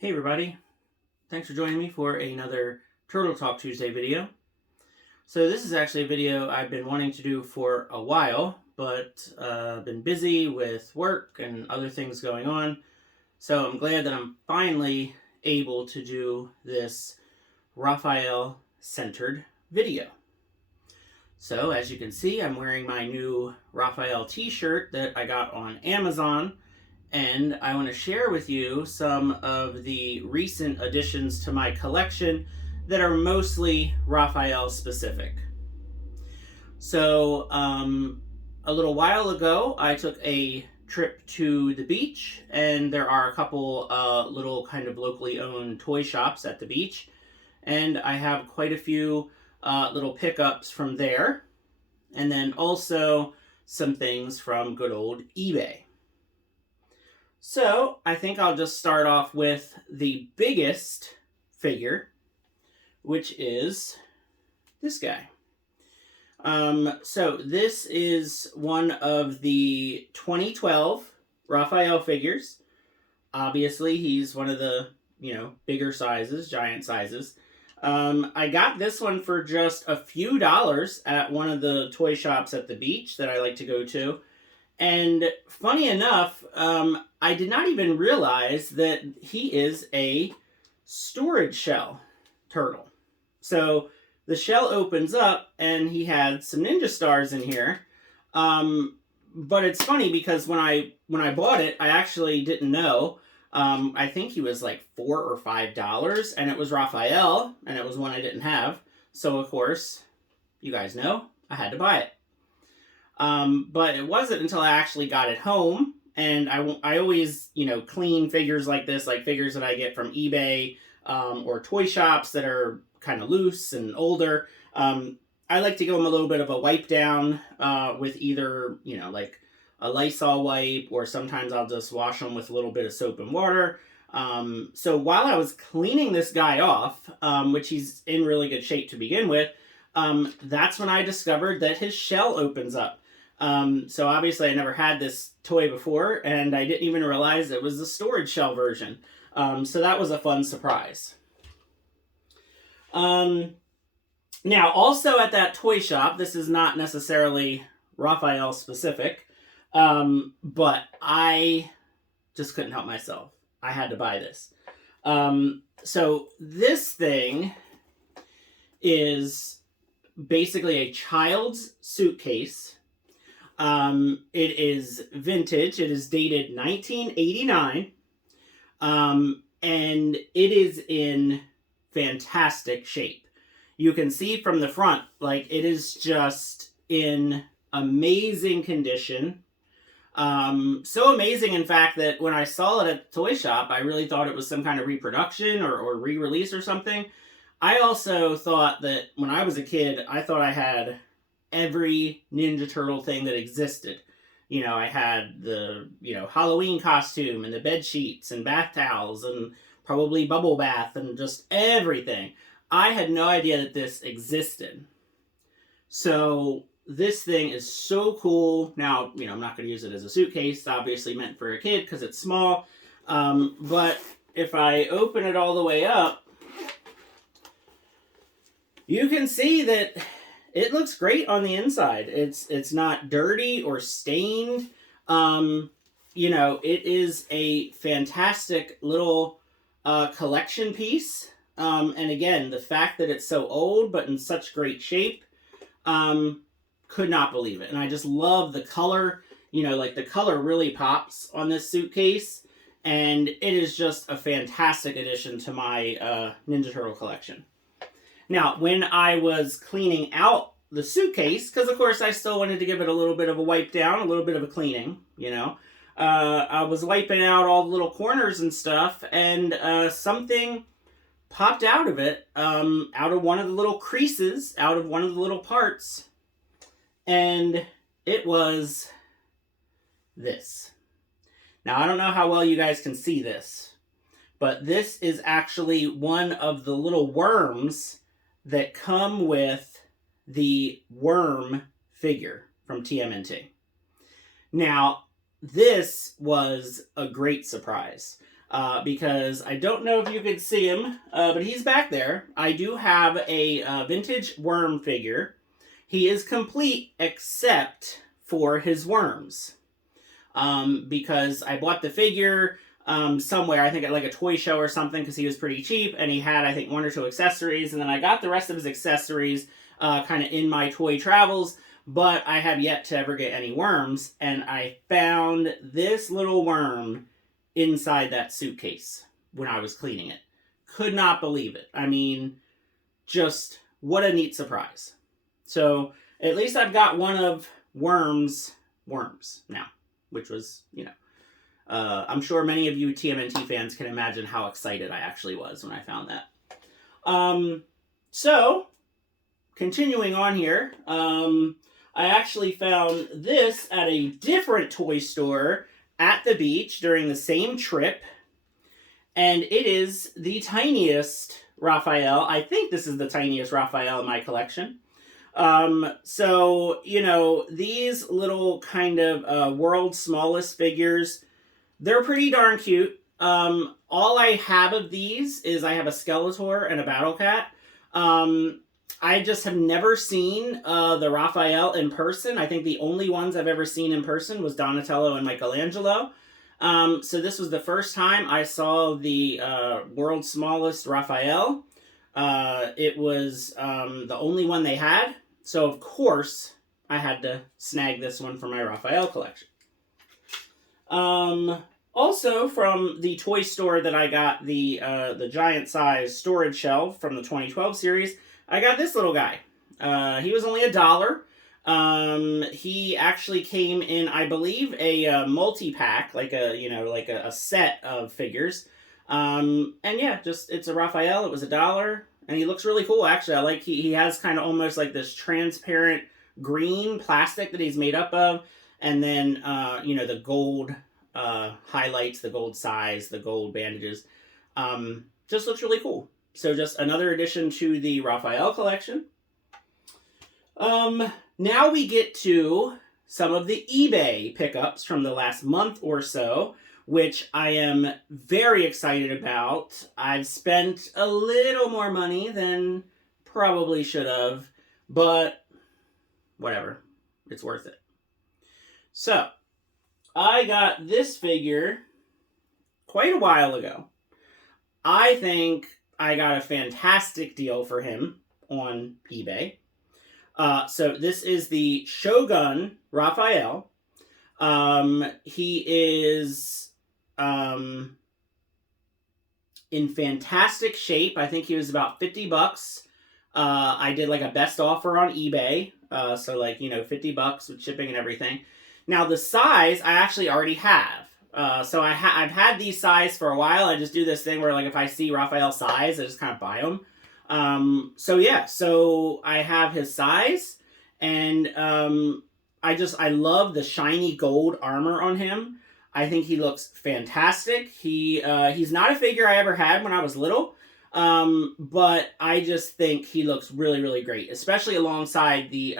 Hey everybody, thanks for joining me for another Turtle Talk Tuesday video. So this is actually a video I've been wanting to do for a while, but been busy with work and other things going on. So I'm glad that I'm finally able to do this Raphael centered video. So as you can see, I'm wearing my new Raphael t-shirt that I got on Amazon. And I want to share with you some of the recent additions to my collection that are mostly Raphael specific. So a little while ago, I took a trip to the beach, and there are a couple little kind of locally owned toy shops at the beach, and I have quite a few little pickups from there, and then also some things from good old eBay. So I think I'll just start off with the biggest figure, which is this guy. So this is one of the 2012 Raphael figures. Obviously, he's one of the, bigger sizes, giant sizes. I got this one for just a few dollars at one of the toy shops at the beach that I like to go to. And funny enough, I did not even realize that he is a storage shell turtle. So the shell opens up and he had some ninja stars in here. But it's funny because when I bought it, I actually didn't know. I think he was like $4 or $5, and it was Raphael, and it was one I didn't have. So of course, you guys know, I had to buy it. But it wasn't until I actually got it home, and I always, clean figures like this, like figures that I get from eBay, or toy shops that are kind of loose and older. I like to give them a little bit of a wipe down, with either, like a Lysol wipe, or sometimes I'll just wash them with a little bit of soap and water. So while I was cleaning this guy off, which he's in really good shape to begin with, that's when I discovered that his shell opens up. So obviously I never had this toy before, and I didn't even realize it was the storage shell version. So that was a fun surprise. Now, also at that toy shop, this is not necessarily Raphael specific, but I just couldn't help myself. I had to buy this. So this thing is basically a child's suitcase. It is vintage. It is dated 1989. And it is in fantastic shape. You can see from the front, like, it is just in amazing condition. So amazing, in fact, that when I saw it at the toy shop, I really thought it was some kind of reproduction or re-release or something. I also thought that when I was a kid, I thought I had every Ninja Turtle thing that existed. I had the, Halloween costume and the bed sheets and bath towels and probably bubble bath and just everything. I had no idea that this existed. So this thing is so cool. Now, I'm not going to use it as a suitcase. It's obviously meant for a kid because it's small. But if I open it all the way up, you can see that it looks great on the inside. It's not dirty or stained. It is a fantastic little collection piece. And again, the fact that it's so old but in such great shape, could not believe it. And I just love the color. The color really pops on this suitcase. And it is just a fantastic addition to my Ninja Turtle collection. Now, when I was cleaning out the suitcase, because of course I still wanted to give it a little bit of a wipe down, a little bit of a cleaning, I was wiping out all the little corners and stuff, and something popped out of it, out of one of the little creases, out of one of the little parts, and it was this. Now, I don't know how well you guys can see this, but this is actually one of the little worms that come with the worm figure from TMNT. Now, this was a great surprise. because I don't know if you could see him, but he's back there. I do have a vintage worm figure. He is complete except for his worms. Because I bought the figure somewhere, I think at like a toy show or something, because he was pretty cheap, and he had, I think, 1 or 2 accessories, and then I got the rest of his accessories kind of in my toy travels, but I have yet to ever get any worms, and I found this little worm inside that suitcase when I was cleaning it. Could not believe it. I mean, just what a neat surprise. So at least I've got one of worms now, which was, I'm sure many of you TMNT fans can imagine how excited I actually was when I found that. So continuing on here, I actually found this at a different toy store at the beach during the same trip, and it is the tiniest Raphael. I think this is the tiniest Raphael in my collection. So, these little kind of world's smallest figures, they're pretty darn cute. All I have of these is I have a Skeletor and a Battle Cat. I just have never seen the Raphael in person. I think the only ones I've ever seen in person was Donatello and Michelangelo. So this was the first time I saw the world's smallest Raphael. It was the only one they had. So, of course, I had to snag this one for my Raphael collection. Also, from the toy store that I got the giant size storage shelf from the 2012 series, I got this little guy. He was only $1. He actually came in, I believe, a multi-pack, like a set of figures. And yeah, it's a Raphael. It was $1. And he looks really cool, actually. I like he has kind of almost like this transparent green plastic that he's made up of. And then, the gold highlights, the gold size, the gold bandages. Just looks really cool. So just another addition to the Raphael collection. Now we get to some of the eBay pickups from the last month or so, which I am very excited about. I've spent a little more money than probably should have, but whatever. It's worth it. So, I got this figure quite a while ago. I think I got a fantastic deal for him on eBay. So this is the Shogun Raphael. He is in fantastic shape. I think he was about $50. I did like a best offer on eBay. So like, $50 with shipping and everything. Now the size I actually already have. So I've had these size for a while. I just do this thing where like if I see Raphael size, I just kind of buy them. So I have his size, and I love the shiny gold armor on him. I think he looks fantastic. He's not a figure I ever had when I was little, but I just think he looks really, really great, especially alongside the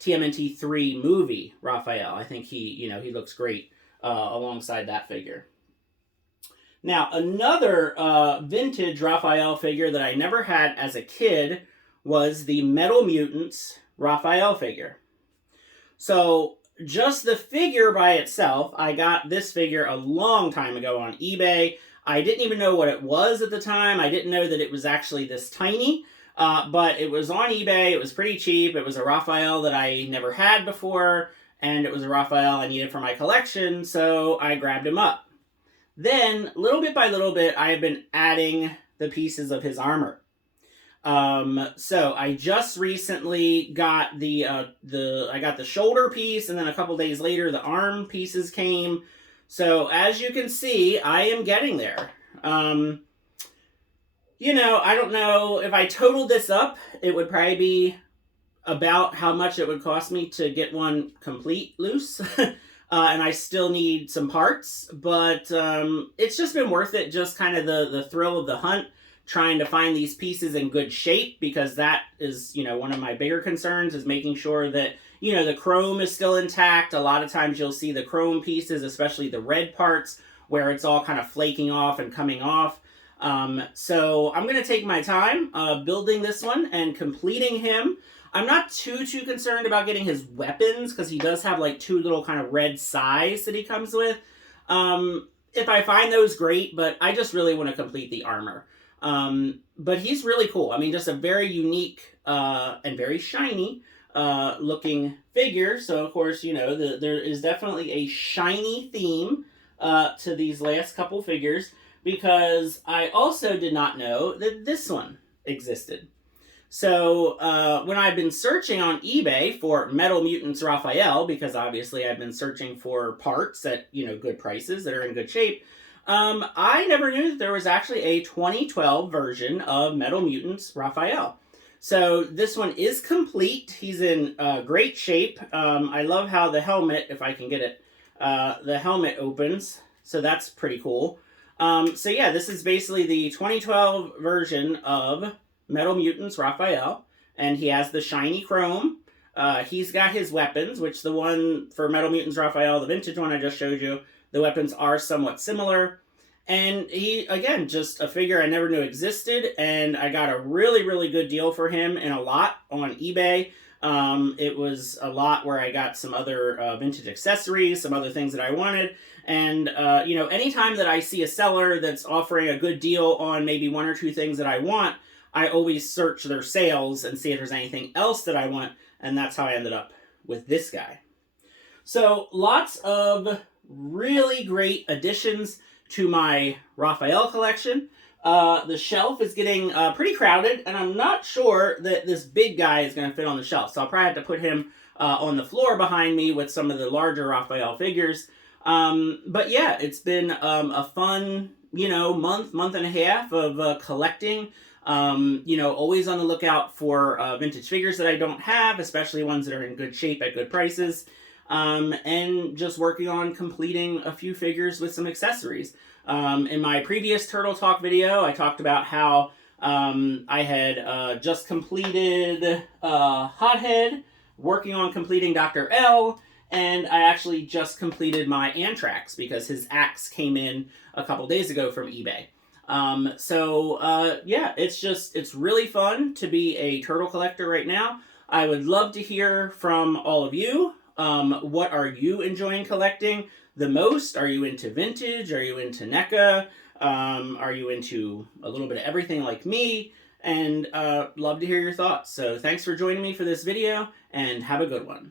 TMNT 3 movie Raphael. I think he looks great alongside that figure. Now, another vintage Raphael figure that I never had as a kid was the Metal Mutants Raphael figure. So, just the figure by itself, I got this figure a long time ago on eBay. I didn't even know what it was at the time. I didn't know that it was actually this tiny, but it was on eBay. It was pretty cheap. It was a Raphael that I never had before, and it was a Raphael I needed for my collection, so I grabbed him up. Then, little bit by little bit, I have been adding the pieces of his armor. So I just recently got I got the shoulder piece, and then a couple days later, the arm pieces came. So as you can see, I am getting there. I don't know if I totaled this up, it would probably be about how much it would cost me to get one complete loose. And I still need some parts, but it's just been worth it, just kind of the thrill of the hunt, trying to find these pieces in good shape, because that is, one of my bigger concerns, is making sure that, the chrome is still intact. A lot of times you'll see the chrome pieces, especially the red parts, where it's all kind of flaking off and coming off. So I'm going to take my time building this one and completing him. I'm not too concerned about getting his weapons, because he does have like 2 little kind of red size that he comes with. If I find those, great, but I just really want to complete the armor. But he's really cool. I mean, just a very unique and very shiny looking figure. So, of course, you know, there is definitely a shiny theme to these last couple figures, because I also did not know that this one existed. So when I've been searching on eBay for Metal Mutants Raphael, because obviously I've been searching for parts at, you know, good prices that are in good shape, I never knew that there was actually a 2012 version of Metal Mutants Raphael. So this one is complete. He's in great shape. I love how the helmet, if I can get it, the helmet opens. So that's pretty cool. So yeah, this is basically the 2012 version of Metal Mutants Raphael, and he has the shiny chrome. He's got his weapons, which the one for Metal Mutants Raphael, the vintage one I just showed you, the weapons are somewhat similar. And he, again, just a figure I never knew existed, and I got a really good deal for him in a lot on eBay. It was a lot where I got some other vintage accessories, some other things that I wanted. And, you know, anytime that I see a seller that's offering a good deal on maybe 1 or 2 things that I want, I always search their sales and see if there's anything else that I want, and that's how I ended up with this guy. So lots of really great additions to my Raphael collection. The shelf is getting pretty crowded, and I'm not sure that this big guy is going to fit on the shelf, so I'll probably have to put him on the floor behind me with some of the larger Raphael figures. But yeah, it's been a fun, you know, month and a half of collecting. You know, always on the lookout for vintage figures that I don't have, especially ones that are in good shape at good prices. And just working on completing a few figures with some accessories. In my previous Turtle Talk video, I talked about how I had just completed Hothead, working on completing Dr. L, and I actually just completed my Anthrax because his axe came in a couple days ago from eBay. Yeah, it's really fun to be a turtle collector right now. I would love to hear from all of you. What are you enjoying collecting the most? Are you into vintage? Are you into NECA? Are you into a little bit of everything like me? And love to hear your thoughts. So thanks for joining me for this video, and have a good one.